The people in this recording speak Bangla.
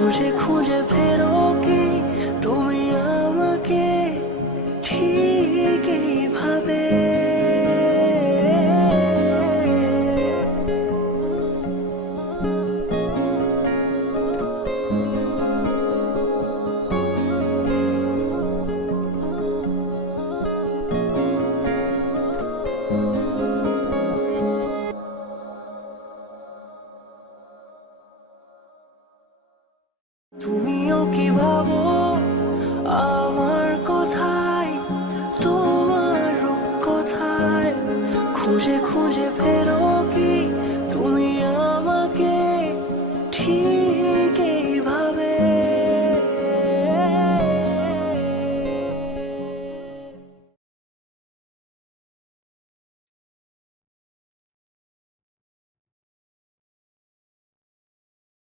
খুঁজে খুঁজে ফেরো কি তুমি আমাকে ঠিক এইভাবে? তুমিও কি ভাবো